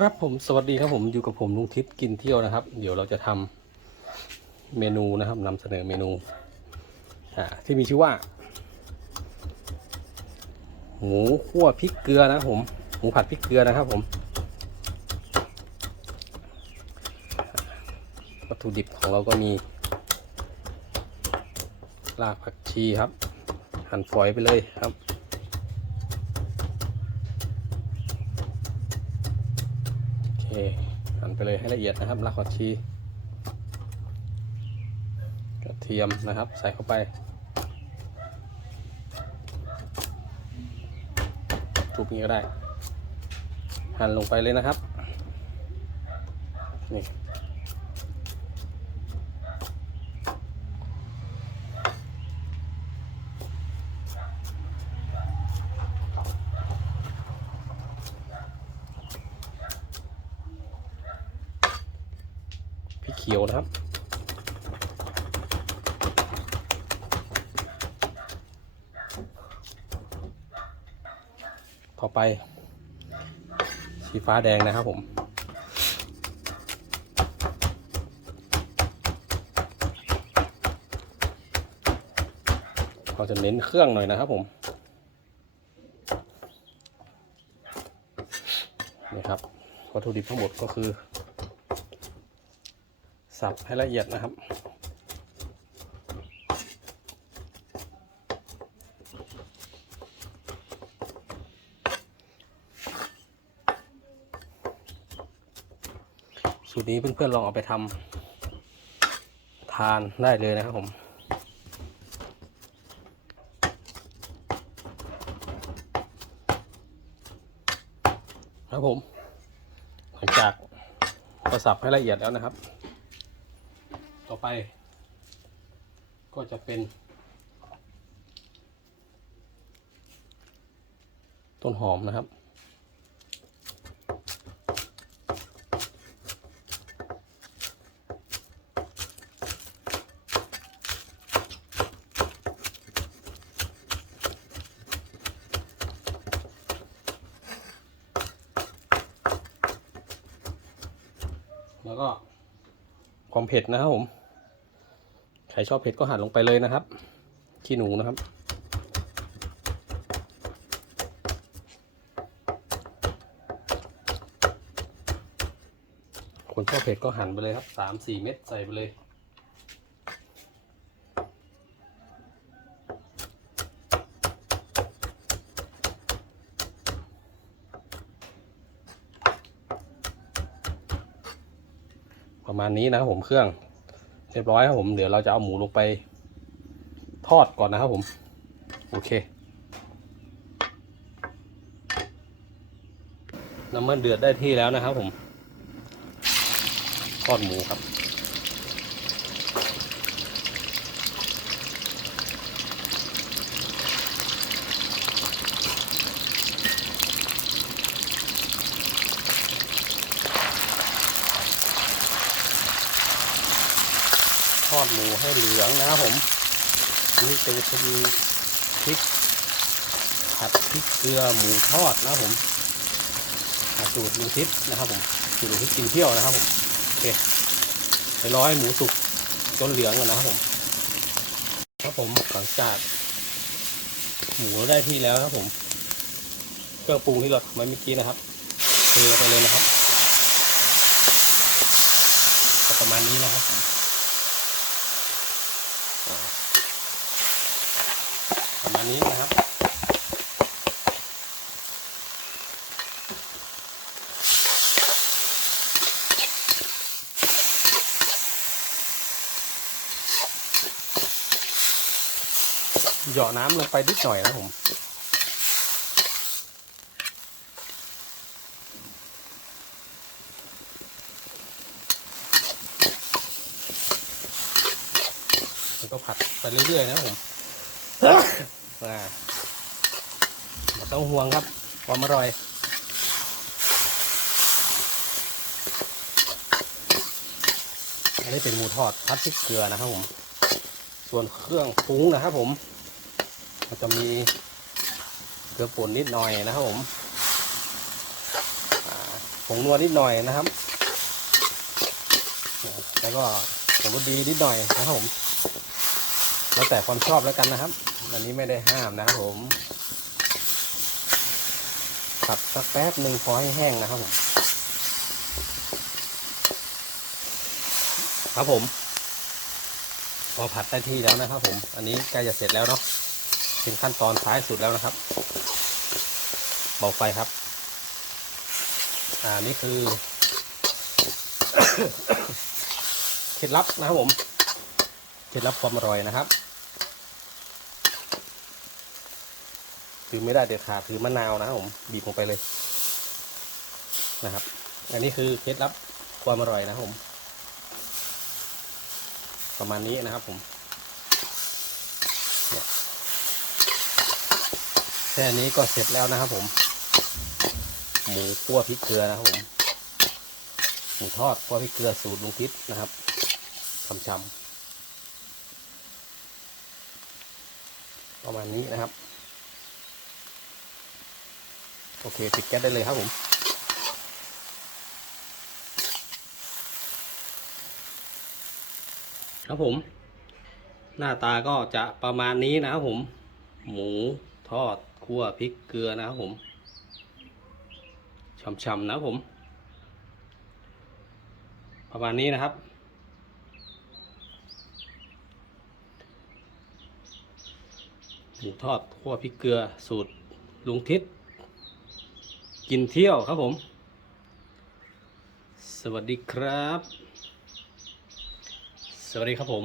ครับผมสวัสดีครับผมอยู่กับผมลุงทิศกินเที่ยวนะครับ เดี๋ยวเราจะทำเมนูนะครับนำเสนอเมนูอ่าที่มีชื่อว่า หมูคั่วพริกเกลือนะผมหมูผัดพริกเกลือนะครับผมวัตถุดิบของเราก็มีรากผักชีครับ หั่นฝอยไปเลยครับ โอ เคหั่นไปเลยให้ละเอียดนะครับรากผักชีกระเทียมนะครับใส่เข้าไปทุบนี้ก็ได้ หั่นลงไปเลยนะครับนี่ ขียวนะครับ ต่อไป สีฟ้าแดงนะครับผมเราจะเน้นเครื่องหน่อยนะครับผมนี่ครับวัตถุดิบทั้งหมดก็คือ สับให้ละเอียดนะครับ สูตรนี้เพื่อนๆลองเอาไปทำทานได้เลยนะครับผมครับผม หลังจากประสับให้ละเอียดแล้วนะครับ ต่อไป ก็จะเป็น ต้นหอมนะครับ แล้วก็ความเผ็ดนะครับผม ครชอบเผ็ดก็หั่นลงไปเลยนะครับ ขี้หนูนะครับ คนชอบเผ็ดก็หั่นไปเลยครับสามสี่เม็ดใส่ไปเลยประมาณนี้นะผมเครื่อง รียบร้อยครับผมเดี๋ยวเราจะเอาหมูลงไปทอดก่อนนะครับผม โอเคน้ำมันเดือดได้ที่แล้วนะครับผม ทอดหมูครับ ทอดหมูให้เหลืองนะครับผมนี่เป็นจะมีพริกผัดพริกเกลือหมูทอดนะครับผมสูตรลุงทิพย์นะครับผมสูตรลุงทิพย์กินเที่ยวนะครับผมโอเคไปรอให้หมูสุกจนเหลืองก่อนนะครับผมครับผมหลังจากหมูได้ที่แล้วครับผมเครื่องปรุงที่เราทำไว้เมื่อกี้นะครับเทไปเลยนะครับประมาณนี้นะครับผม ประ มาณนี้นะครับ หยาะน้ำลงไปนิดหน่อยนะผมแล้วก็ผัดไปเรื่อยๆนะผม ไม่ต้องห่วงครับ ความอร่อยอันนี้เป็นหมูทอดพัดพริกเกลือนะครับผม ส่วนเครื่องปรุงนะครับผม มันจะมีเกลือป่นนิดหน่อยนะครับผมผงนัวนิดหน่อยนะครับ แล้วก็ผงรสดีนิดหน่อยนะครับผม แล้วแต่ความชอบแล้วกันนะครับ อันนี้ไม่ได้ห้ามนะครับผมผัดสักแป๊บหนึ่งพอให้แห้งนะครับผมครับผม พอผัดได้ที่แล้วนะครับ ผม อันนี้ใกล้จะเสร็จแล้วเนาะเป็นขั้นตอนท้ายสุดแล้วนะครับเบาไฟครับ อ่านี่คือเคล็ดลับนะครับผมเคล็ดลับความอร่อยนะครับ คือไม่ได้เด็ดขาดคือมะนาวนะผมบีบลงไปเลยนะครับ อันนี้คือเคล็ดลับความอร่อยนะผม ประมาณนี้นะครับผมแค่นี้ก็เสร็จแล้วนะครับผม หมูคั่วพริกเกลือนะครับผมหมูทอดคั่วพริกเกลือสูตรลุงพิษนะครับช้ำๆประมาณนี้นะครับ โอเคปิดแก๊สได้เลยครับผมครับผม หน้าตาก็จะประมาณนี้นะครับผม หมูทอดคั่วพริกเกลือนะครับผมช่ำๆนะครับผม ประมาณนี้นะครับ หมูทอดคั่วพริกเกลือสูตรลุงทิศ กินเที่ยวครับผม สวัสดีครับ สวัสดีครับผม